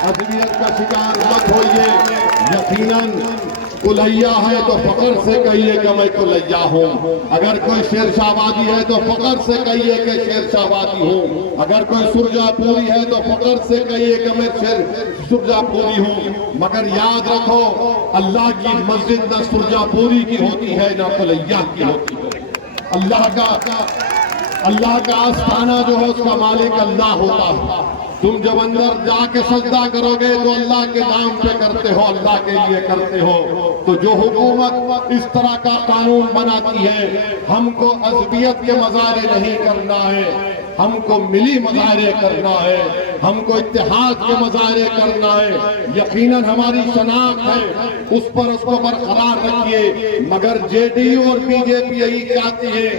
अजमियत का शिकार मत होइए। यकीनन कुलैया है तो फख्र से कहिए कि मैं कुलैया हूँ। अगर कोई शेरशाहवादी है तो फख्र से कहिए कि शेरशाहवादी हूँ। अगर कोई सुरजापुरी है तो फख्र से कहिए कि मैं सुरजापुरी हूँ। मगर याद रखो, अल्लाह की मस्जिद न सुरजापुरी की होती है न कुलैया की होती है। अल्लाह का आस्थाना जो है उसका मालिक अल्लाह होता है। तुम जब अंदर जाके सजदा करोगे तो अल्लाह के नाम पे करते हो, अल्लाह के लिए करते हो। तो जो हुकूमत इस तरह का कानून बनाती है, हमको अज़बियत के मज़ारे नहीं करना है, हमको मिली मज़ारे करना है, हमको इत्तेहाद के मज़ारे करना है। यकीनन हमारी शनाख्त है, उस पर उसको बरकरार रखिए। मगर जेडीयू और बीजेपी यही चाहती है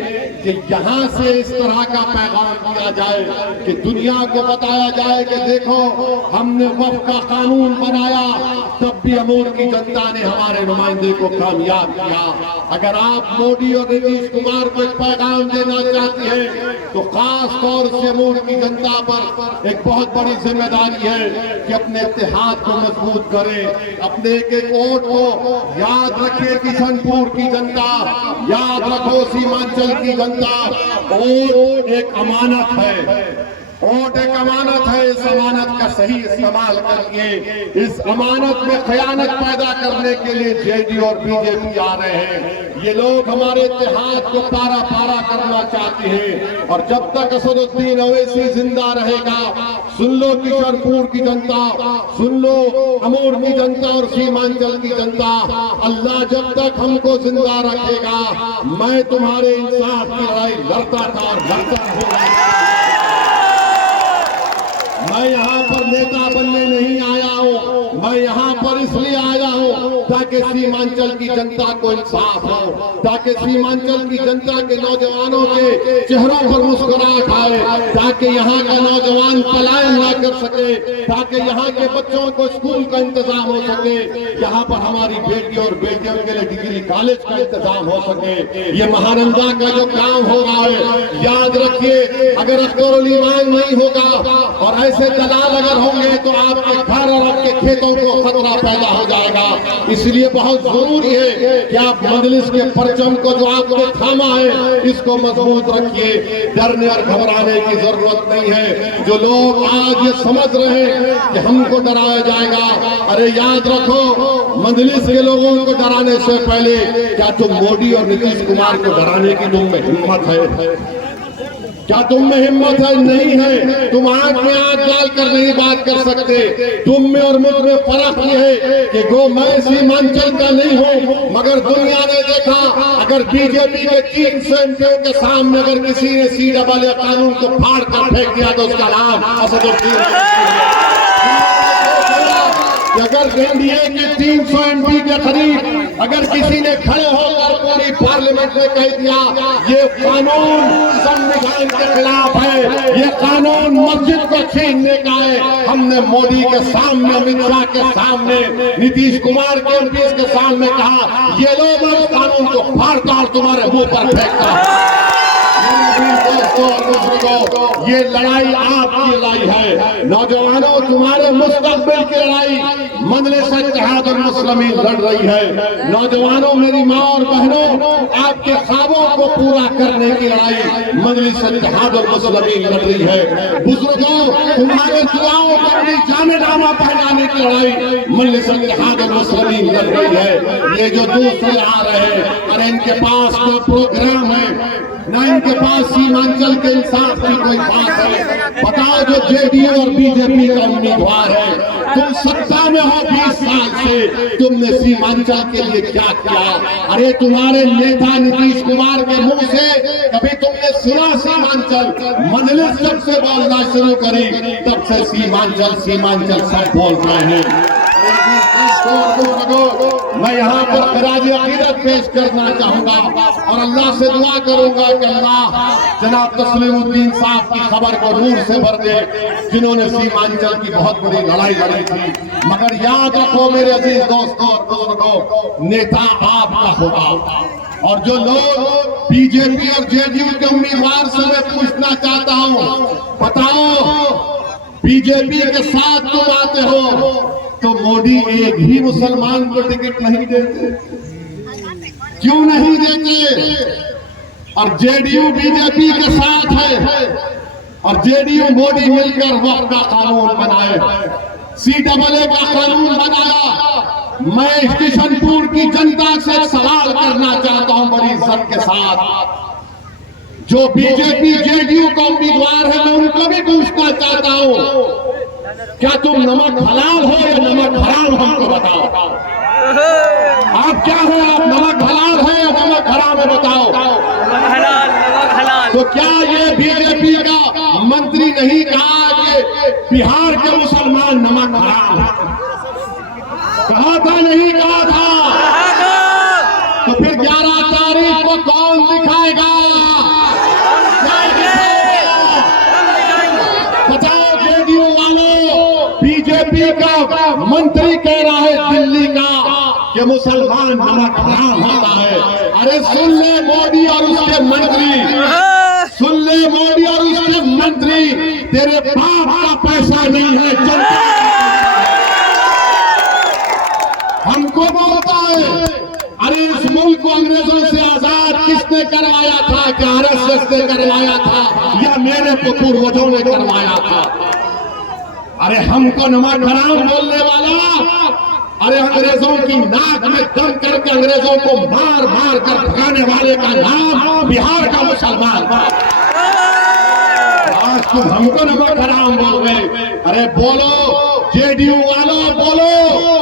कि यहाँ से इस तरह का पैगाम दिया जाए कि दुनिया को बताया जाए कि देखो हमने वक्फ का कानून बनाया, तब भी अमूर की जनता ने हमारे नुमाइंदे को कामयाब किया। अगर आप मोदी और नीतीश कुमार को एक पैगाम देना चाहते हैं तो खास तौर से अमूर की जनता पर एक बहुत बड़ी जिम्मेदारी है कि अपने इत्तेहाद को मजबूत करें। अपने एक एक वोट को याद रखिए, किशनपुर की जनता, याद रखो सीमांचल की जनता, वोट एक अमानत है, वोट एक अमानत है। इस अमानत का सही इस्तेमाल करके इस अमानत में खयानत पैदा करने के लिए जेडीयू और बीजेपी आ रहे हैं। ये लोग हमारे इत्तेहाद को पारा पारा करना चाहते हैं। और जब तक असदुद्दीन ओवैसी जिंदा रहेगा, सुन लो किशनपुर की जनता, सुन लो अमूर की जनता और सीमांचल की जनता, अल्लाह जब तक हमको जिंदा रखेगा, मैं तुम्हारे इंसाफ की लड़ाई लड़ता था और लड़ता रहूंगा। मैं यहाँ पर नेता बनने नहीं आया हूँ, मैं यहाँ पर इसलिए आया हूँ ताकि सीमांचल की जनता को इंसाफ हो, ताकि सीमांचल की जनता के नौजवानों के चेहरों पर मुस्कुराहट आए, ताकि यहाँ का नौजवान पलायन ना कर सके, ताकि यहाँ के बच्चों को स्कूल का इंतजाम हो सके, यहाँ पर हमारी बेटी और बेटियों के लिए डिग्री कॉलेज का इंतजाम हो सके। ये महानंदा का जो काम हो रहा है, याद रखिए, अगर अख्तरुल ईमान नहीं होगा और ऐसे दलाल अगर होंगे तो आपके घर और आपके खेतों को खतरा पैदा हो जाएगा। इसलिए बहुत जरूरी है कि आप मजलिस के परचम को जो आपने थामा है इसको मजबूत रखिए। डरने और घबराने की जरूरत नहीं है। जो लोग आज ये समझ रहे हैं कि हमको डराया जाएगा, अरे याद रखो, मजलिस के लोगों को डराने से पहले क्या तुम मोदी और नीतीश कुमार को डराने की तुम में हिम्मत है? क्या तुम में हिम्मत है? नहीं है। तुम आंख में आंख डालकर नहीं बात कर सकते। तुम में और मुझ में फर्क ये है कि गो मैं सीमांचल का नहीं हूँ, मगर दुनिया ने देखा अगर बीजेपी के 300 एमपीओ के सामने अगर किसी ने CAA कानून को फाड़ कर फेंक दिया तो उसका नाम असदुद्दीन। अगर एनडीए के 300 एमपी के करीब अगर किसी ने खड़े होकर पूरी पार्लियामेंट में कह दिया ये कानून संविधान के खिलाफ है, ये कानून मस्जिद को छीनने का है, हमने मोदी के सामने, अमित शाह के सामने, नीतीश कुमार के एमपी के सामने कहा ये लोग इस कानून को फाड़ता और तुम्हारे मुंह पर फेंकता। दोस्तों, ये लड़ाई आपकी लड़ाई है। नौजवानों, तुम्हारे मुस्तकबिल की लड़ाई मजलिस इत्तेहाद और मुस्लिमीन लड़ रही है। नौजवानों, मेरी माँ और बहनों, आपके ख्वाबों को पूरा करने की लड़ाई मजलिस इत्तेहाद और मुस्लिमीन लड़ रही है। बुजुर्गों, तुम्हारे दुआओं को अपनी जानेदामा पहनाने की लड़ाई मजलिस इत्तेहाद और मुस्लिमीन लड़ रही है। ये जो दूसरे आ रहे हैं, अरे इनके पास कोई प्रोग्राम है ना, इनके पास सीमांचल के इंसाफ की कोई बात है? बताओ, जो जेडीयू और बीजेपी का उम्मीदवार है, तुम सत्ता में हो 20 साल से, तुमने सीमांचल के लिए क्या किया? अरे तुम्हारे नेता नीतीश कुमार के मुंह से कभी तुमने सुना सीमांचल? मजलिस जब से बोलना शुरू करी तब से सीमांचल सीमांचल सब बोल रहे हैं। मैं यहाँ पर खराज अकीदत पेश करना चाहूंगा और अल्लाह से दुआ करूंगा कि अल्लाह जनाब तस्लीमुद्दीन साहब की खबर को नूर से भर दे, जिन्होंने सीमांचल की बहुत बड़ी लड़ाई लड़ी थी। मगर याद रखो मेरे अजीज दोस्तों और बुजुर्गों, नेता आपका होगा। और जो लोग बीजेपी और जेडीयू के उम्मीदवार से मैं पूछना चाहता हूँ, बताओ बीजेपी के साथ तुम आते हो, तो मोदी एक ही मुसलमान को टिकट नहीं देते? क्यों नहीं देते? और जेडीयू बीजेपी के साथ है और जेडीयू मोदी मिलकर वक्फ का कानून बनाए, CAA का कानून बनाया। मैं किशनपुर की जनता से सवाल करना चाहता हूं बड़ी इज्जत के साथ, जो बीजेपी जेडीयू का उम्मीदवार है मैं उनको भी पूछना चाहता हूं, क्या तुम नमक हलाल हो या नमक हराम? हमको बताओ, आप क्या हो? आप नमक हलाल है या नमक हराम है? बताओ। नमक हलाल। तो क्या ये बीजेपी का मंत्री नहीं कहा कि बिहार के मुसलमान नमक हराम है? कहा था नहीं कहा था? तो फिर 11 तारीख को कौन दिखाएगा? बताओ जेडीयू वालों, बीजेपी का मंत्री कह रहा है दिल्ली का कि मुसलमान नमक हराम होता है। अरे सुन ले मोदी और उसके मंत्री, सुन ले मोदी और उसके मंत्री, तेरे बाप का पैसा नहीं है, जनता हमको बोलता है। अरे इस मुल्क को अंग्रेजों से आजाद किसने करवाया था? क्या RSS ने करवाया था या मेरे पूर्वजों ने करवाया था? अरे हमको नमक हराम बोलने वाला, अरे अंग्रेजों की नाक में दम करके अंग्रेजों को मार मार कर भगाने वाले का नाम बिहार का मुसलमान। आज तुम हमको नमक हराम बोल गए। अरे बोलो जेडीयू वालों, बोलो,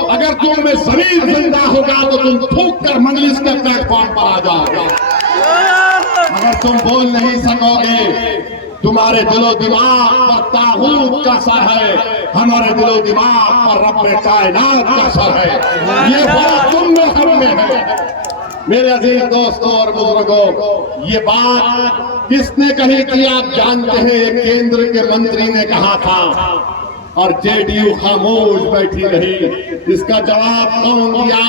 अगर तुम में जमीन जिंदा होगा तो तुम थूक कर मंजलिस के प्लेटफॉर्म पर आ जाओगे, मगर तुम बोल नहीं सकोगे। तुम्हारे दिलो दिमाग पर तागूत का असर है, हमारे दिलो दिमाग पर रब्बे कायनात का असर है। ये बात तुम में हम में है। मेरे अजीज दोस्तों और बुजुर्गों, ये बात किसने कही थी आप जानते हैं? ये केंद्र के मंत्री ने कहा था और जेडीयू खामोश बैठी रही। इसका जवाब कौन दिया?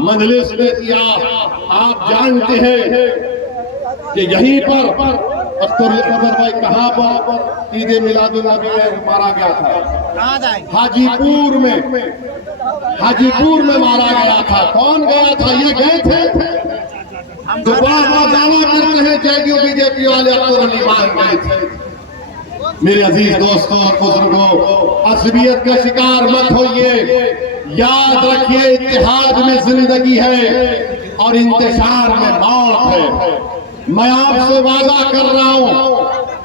मजलिस ने दिया। आप जानते हैं कि यहीं पर अख्तर भाई कहाँ पर ईद मिलादुन्नबी में मारा गया था? हाजीपुर में मारा गया था। कौन गया था? ये गए थे। तो दावा करते हैं जेडीयू बीजेपी वाले अख्तर अली मान गए थे। मेरे अजीज दोस्तों और बुजुर्गों, असबियत का शिकार मत होइए। याद रखिए, इत्तेहाद में जिंदगी है और इंतशार में मौत है। मैं आपसे वादा कर रहा हूं,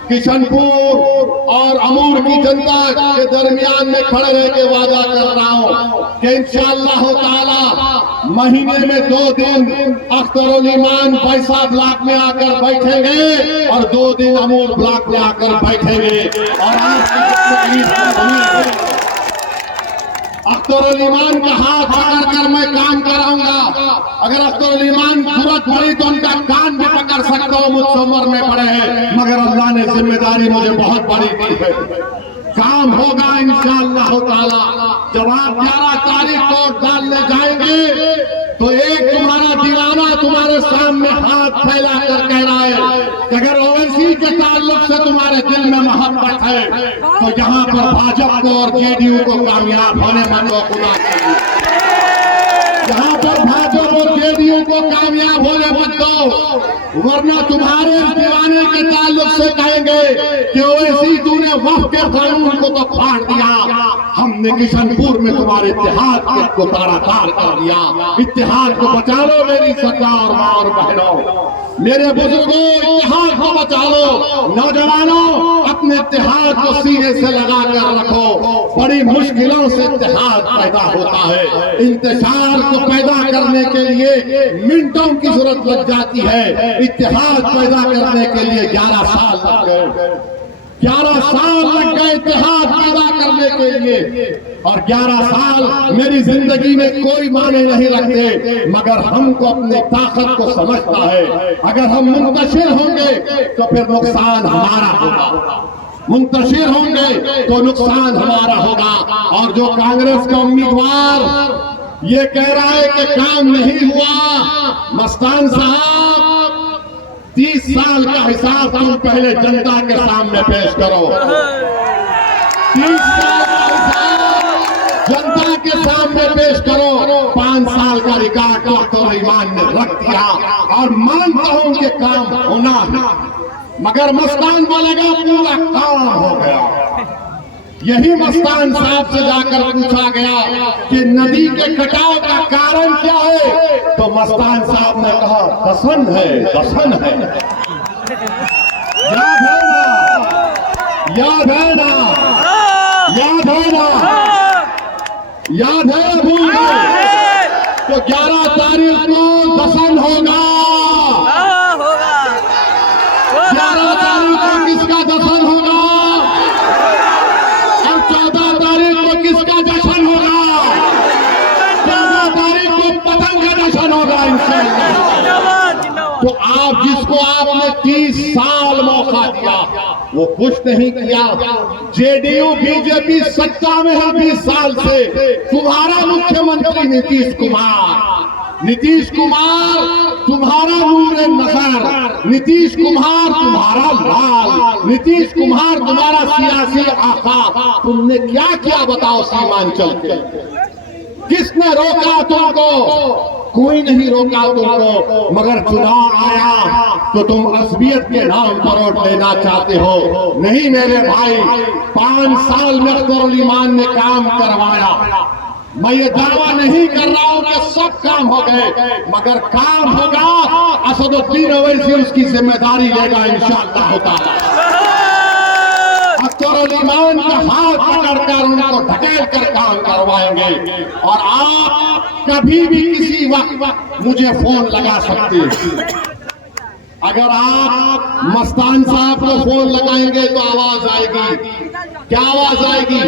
किशनपुर और अमूर की जनता के दरमियान में खड़े रह के वादा कर रहा हूं कि इंशाअल्लाह ताला महीने में 2 दिन अख्तर अली मान पैसा ब्लॉक में आकर बैठेंगे और 2 दिन अमूर ब्लॉक में आकर बैठेंगे। और अख्तर अली मान का हाथ पकड़ कर मैं काम कराऊंगा। अगर अख्तर अली मान जरूरत पड़ी तो उनका कान भी पकड़ सकता हूँ, मुझसे मरने पड़े हैं, मगर अल्लाह ने जिम्मेदारी मुझे बहुत बड़ी दी है। काम होगा इंशाअल्लाह ताला। जब आप 11 तारीख को डालने जाएंगे तो एक तुम्हारा दीवाना तुम्हारे सामने हाथ फैला कर कह रहा है कि अगर ओवैसी के ताल्लुक से तुम्हारे दिल में मोहब्बत है तो यहाँ पर भाजपा को और जेडीयू को कामयाब होने में तो खुदा चाहिए। यहाँ पर भाजपा और जेडीयू को कामयाब होने मत दो, वरना तुम्हारे दीवाने के ताल्लुक से कहेंगे कि ओवैसी तूने वक्फ के कानून को तो फाड़ दिया, हमने किशनपुर में तुम्हारे इत्तेहाद को तारातार कर दिया। इत्तेहाद को बचा लो मेरी सरकार माँ और बहनों, मेरे बुजुर्गों, इत्तेहाद को बचा लो। नौजवानों, अपने इत्तेहाद को सीने से लगा कर रखो। बड़ी मुश्किलों से इत्तेहाद पैदा होता है। इंतजार को पैदा करने के लिए मिनटों की जरूरत लग जाती है, इत्तेहाद पैदा करने के लिए 11 साल लग गए। 11 साल लग गए इत्तेहाद पैदा करने के लिए, और 11 साल मेरी जिंदगी में कोई माने नहीं रखते, मगर हमको अपनी ताकत को समझता है। अगर हम मुंतशिर होंगे तो फिर नुकसान हमारा होगा, मुंतशिर होंगे तो नुकसान हमारा होगा। और जो कांग्रेस का उम्मीदवार ये कह रहा है कि काम नहीं हुआ, मस्तान साहब 30 साल का हिसाब तुम पहले जनता के सामने पेश करो। 30 साल का हिसाब जनता के सामने पेश करो। 5 साल का रिकॉर्ड डॉक्टर ईमान ने रख दिया और मानता हूं कि काम होना है, मगर मस्तान बोलेगा पूरा काम हो गया। यही मस्तान साहब से जाकर पूछा गया कि नदी के कटाव का कारण क्या है, तो मस्तान साहब ने कहा दसन है, दसन है। याद है ना, याद है ना, याद है ना, याद है ना, भूल गए? तो 11 तारीख को दसन होगा। 11 तारीख को किसका दसन होगा? 14 तारीख को किसका जश्न होगा? 14 तारीख को पतंग का जश्न होगा इंशाअल्लाह। तो आप जिसको आपने 30 साल मौका दिया वो कुछ नहीं किया। जेडीयू बीजेपी सत्ता में है 20 साल से। तुम्हारा मुख्यमंत्री नीतीश कुमार, नीतीश कुमार तुम्हारा नूर नजर, नीतीश कुमार तुम्हारा लाल, नीतीश कुमार तुम्हारा सियासी आका। तुमने क्या किया बताओ सीमांचल के? किसने रोका तुमको? कोई नहीं रोका तुमको, मगर चुनाव आया तो तुम असबियत के नाम पर वोट लेना चाहते हो। नहीं मेरे भाई, 5 साल में अख्तर ईमान ने काम करवाया। मैं ये दावा नहीं कर रहा हूं कि सब काम हो गए, मगर काम होगा। असदुद्दीन ओवैसी उसकी जिम्मेदारी लेगा इंशाअल्लाह ताला। अख्तर ईमान का हाथ पकड़कर उनको ढकेल कर काम करवाएंगे। और आप कभी भी किसी वक्त मुझे फोन लगा सकते हैं। अगर आप मस्तान साहब को फोन लगाएंगे तो आवाज आएगी। क्या आवाज आएगी?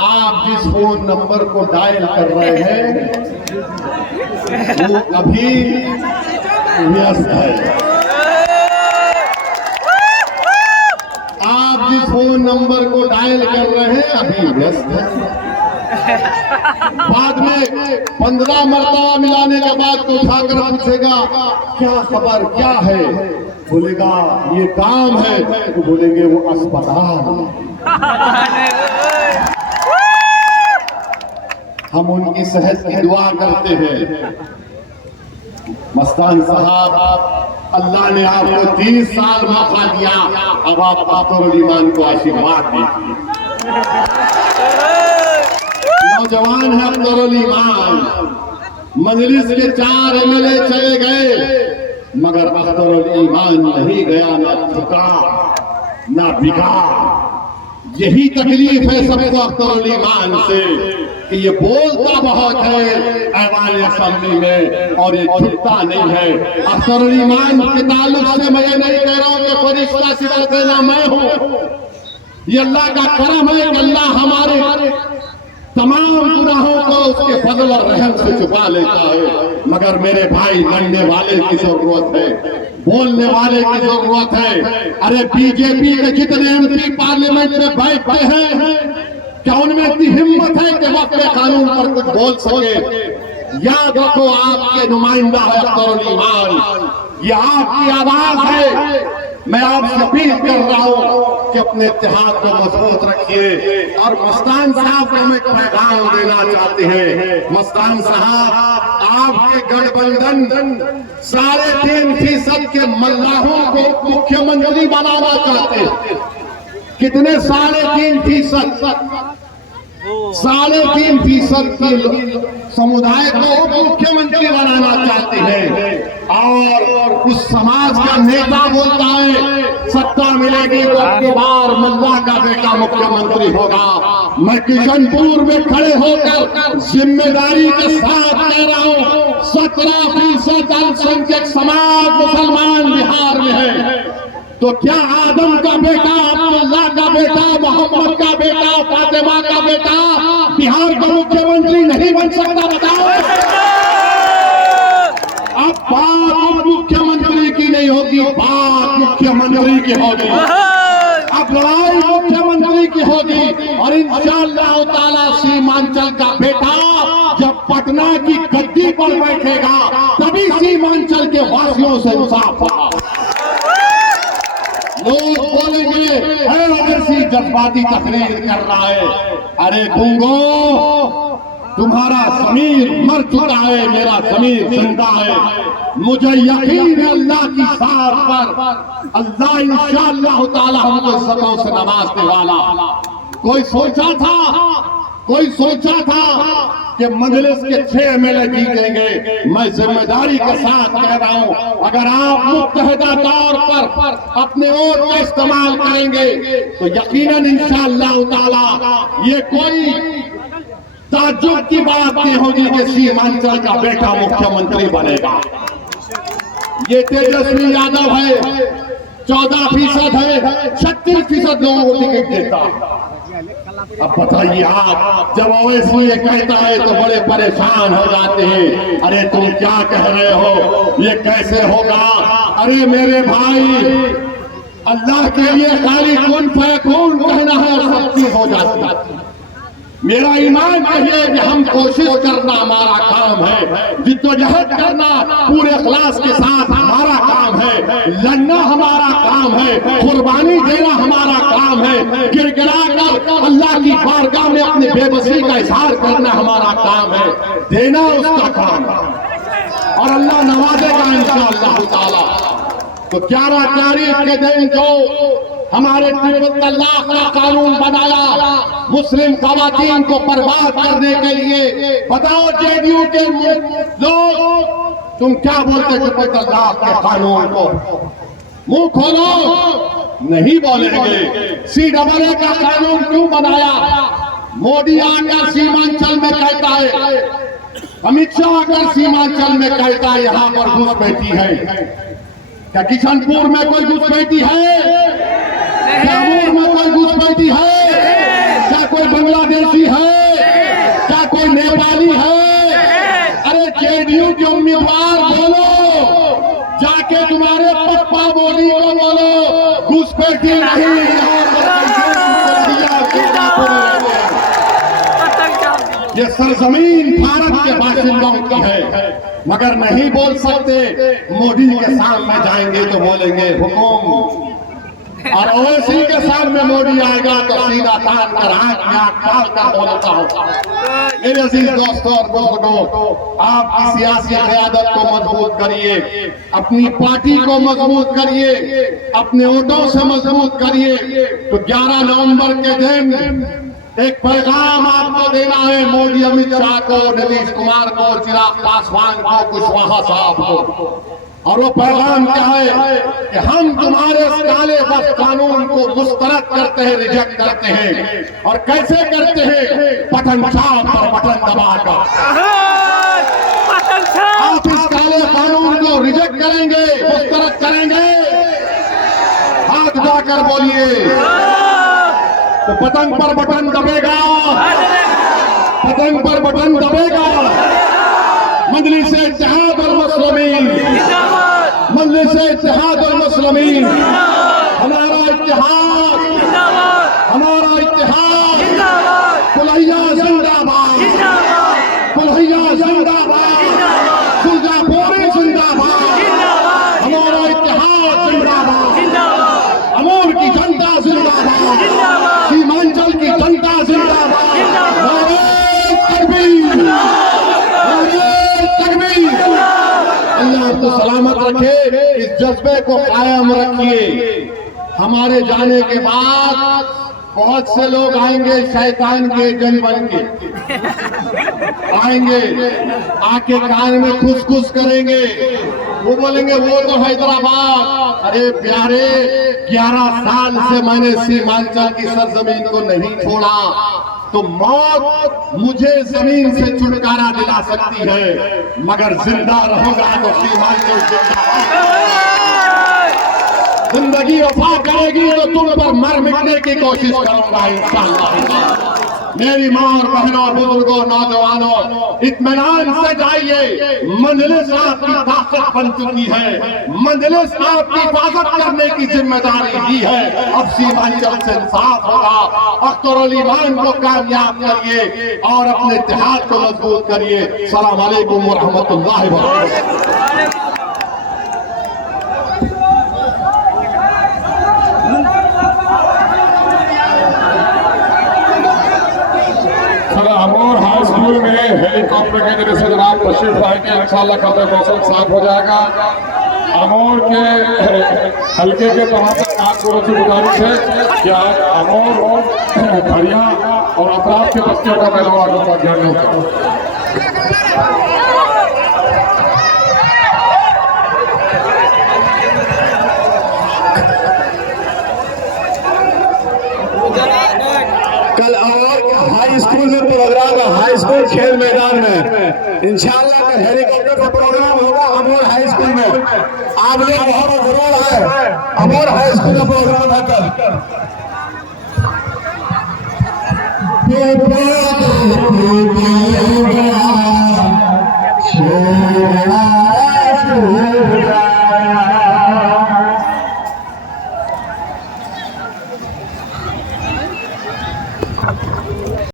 आप जिस फोन नंबर को डायल कर रहे हैं वो अभी व्यस्त है। आप जिस फोन नंबर को डायल कर रहे हैं अभी व्यस्त है। बाद में 15 मरतबा मिलाने के बाद तो उठाकर पूछेगा क्या खबर, क्या है? बोलेगा ये काम है, तो बोलेंगे वो अस्पताल। हम उनकी सेहत की दुआ करते हैं। मस्तान साहब, अल्लाह ने आपको 30 साल मौका दिया, अब आप अख्तर ईमान को आशीर्वाद दीजिए। नौजवान है अख्तर ईमान, मजलिस के 4 एमएलए चले गए, मगर अख्तर ईमान नहीं गया, न झुका न बिका। यही तकलीफ है सबको अख्तर ईमान से कि ये बोलता बहुत है ऐवान असेंबली में और ये झुकता नहीं है। अख्तर ईमान के ताल्लुक से मैं ये नहीं कह रहा हूं कि फरिश्ता सिवा देना मैं हूं। ये अल्लाह का करम है कि अल्लाह हमारे तमाम गुनाहों को उसके फजल और रहम से छुपा लेता है। मगर मेरे भाई, लड़ने वाले की जरूरत है, बोलने वाले की जरूरत है। अरे बीजेपी के जितने एमपी पार्लियामेंट में बैठते हैं, क्या उनमें इतनी हिम्मत है कि वक्त कानून पर कुछ बोल सके? याद रखो, आपके नुमाइंदा है अख्तर ईमान, ये आपकी आवाज है। मैं आपसे अपील कर रहा हूं कि अपने इत्तेहाद को मजबूत रखिए। और मस्तान साहब को हम एक पैगाम देना चाहते हैं। मस्तान साहब, आपके गठबंधन 3.5% के मल्लाहों को मुख्यमंत्री बनाना चाहते हैं। कितने? 3.5%। 3.5% के समुदाय को मुख्यमंत्री बनाना चाहते हैं। और उस समाज का नेता बोलता है सत्ता मिलेगी तो अगली बार मल्ला का बेटा मुख्यमंत्री होगा। मैं किशनपुर में खड़े होकर जिम्मेदारी के साथ कह रहा हूं, 17% अल्पसंख्यक समाज मुसलमान बिहार में है, तो क्या आदम का बेटा, अब्दुल्ला का बेटा, मोहम्मद का बेटा, फातिमा का बेटा बिहार का मुख्यमंत्री नहीं बन सकता? बताओ। अब बात मुख्यमंत्री की नहीं होगी, बात मुख्यमंत्री की होगी। अब लड़ाई मुख्यमंत्री की होगी। और इंशाअल्लाह ताला सीमांचल का बेटा जब पटना की गद्दी पर बैठेगा तभी सीमांचल के वासियों से इंसाफ होगा। लोग बोलेंगे ओवैसी जज्बाती तकरीर कर रहा है। अरे गूंगो, तुम्हारा ज़मीर मर चुका है, मेरा ज़मीर जिंदा है। मुझे यकीन है अल्लाह की साथ पर, अल्लाह इंशाअल्लाह ताला हमको इज्जतों से नवाजने वाला। कोई सोचा था कि मजलिस के 6 एमएलए जीतेंगे। मैं जिम्मेदारी के साथ कह रहा हूं, अगर आप मुत्तहिदा तौर पर अपने वोट का इस्तेमाल करेंगे तो यकीनन इंशाअल्लाह ताला ये कोई ताज्जुब की बात नहीं होगी कि सीमांचल का बेटा मुख्यमंत्री बनेगा। ये तेजस्वी यादव है, 14% है, 36% लोगों को टिकट देता। अब बताइए आप, जब ओवैसी ये कहता है तो बड़े परेशान हो जाते हैं, अरे तुम क्या कह रहे हो, ये कैसे होगा। अरे मेरे भाई, अल्लाह के लिए खाली कुन फयकून कहना है और सब चीज हो जाती है। मेरा ईमान कहिए कि हम कोशिश करना हमारा काम है, जिद्दोजहद करना पूरे इखलास के साथ हमारा काम है, लड़ना हमारा काम है, कुर्बानी देना हमारा काम है, गिड़गिड़ा कर अल्लाह की बारगाह में अपनी बेबसी का इजहार करना हमारा काम है, देना उसका काम है और अल्लाह नवाजेगा इंशाअल्लाह ताला। तो 11 तारीख के दिन जो हमारे ट्रिपल तलाक का कानून बनाया मुस्लिम खवातीन को बर्बाद करने के लिए, बताओ जेडीयू के लोग तुम क्या बोलते ट्रिपल तलाक के कानून को? मुंह खोलो, नहीं बोलेंगे। CAA का कानून क्यों बनाया? मोदी आकर सीमांचल में कहता है, अमित शाह आकर सीमांचल में कहता है यहाँ पर घुसपैठी है। क्या किशनपुर में कोई घुसपैठी है? कैमूर में कोई घुसपैठी है? क्या कोई बांग्लादेशी है? क्या कोई नेपाली है? अरे जेडीयू के उम्मीदवार बोलो, जाके तुम्हारे पप्पा मोदी को बोलो घुसपैठी नहीं। ये सरजमीन भारत के बाशिंदों की है, मगर नहीं बोल सकते। मोदी के सामने जाएंगे तो बोलेंगे हुकुम, और ओवैसी के सामने मोदी आएगा तो सीधा तान कर आंख में आंख डाल कर बोलता होगा। मेरे अजीज दोस्तों और बुजुर्गों, आपकी सियासी क़यादत को मजबूत करिए, अपनी पार्टी को मजबूत करिए, अपने वोटों से मजबूत करिए। तो 11 नवंबर के दिन एक पैगाम आपको देना है, मोदी, अमित शाह को, नीतीश कुमार को, चिराग पासवान को, कुशवाहा साहब को। और वो पैगाम क्या है कि हम तुम्हारे इस काले वक्त कानून को मुस्तरद करते हैं, रिजेक्ट करते हैं। और कैसे करते हैं? बटन छाप पर बटन दबाकर आप इस काले कानून को रिजेक्ट करेंगे, मुस्तरद करेंगे। हाथ उठाकर बोलिए। तो पतंग पर बटन दबेगा, पतंग पर बटन दबेगा। मजलिस इत्तेहाद और मुस्लिमीन, मजलिस इत्तेहाद और मुस्लिमीन, हमारा इत्तेहाद, हमारा इत्तेहाद। कुल्हिया जिंदाबाद, कुल्हिया जिंदाबाद, सुरजापुरी जिंदाबाद, हमारा इत्तेहाद जिंदाबाद, अमूर की जनता जिंदाबाद, सीमांचल की जनता जिंदाबाद। नारे तकबीर, नारे तकबीर। अल्लाह आपको सलामत रखे, इस जज्बे को कायम रखिए। हमारे जाने के बाद बहुत से लोग आएंगे शैतान के एजेंट बन के, आएंगे आके कान में खुश करेंगे। वो बोलेंगे वो तो हैदराबाद। अरे प्यारे, 11 साल से मैंने सीमांचल की सरजमीन को नहीं छोड़ा, तो मौत मुझे जमीन से छुटकारा दिला सकती है, मगर जिंदा रहूंगा तो सीमांचल जिंदा। जिंदगी वफा करेगी तो तुम पर मर मिटने की कोशिश करूंगा इंशाअल्लाह। मेरी मां और बहनों, बुजुर्गों, नौजवानों, इत्मीनान से जाइए। मजलिस आपकी ताकत बन चुकी है, मजलिस आपकी हिफाजत करने की जिम्मेदारी दी है। अब सीमांचल से इंसाफ होगा। अख्तर ईमान को कामयाब करिए और अपने इत्तेहाद को मजबूत करिए। अस्सलाम वालेकुम व रहमतुल्लाहि व बरकातहू। अमूर हाई स्कूल में हेलीकॉप्टर के जरिए से जनाब तशरीफ लाएंगे, इंशाल्लाह कल मौसम साफ हो जाएगा। अमोर के हल्के के तमाम आपको से गुजारिश है कि आज अमोर और धड़िया और अतराफ के बस्तियों का मेहमान का ध्यान रखें। कल और हाई स्कूल में प्रोग्राम है, हाई स्कूल खेल मैदान में इंशाल्लाह कल हेलीकॉप्टर का प्रोग्राम होगा अमोर हाई स्कूल में। आप लोग वहां पर जरूर आए, अमोर हाई स्कूल का प्रोग्राम है कल।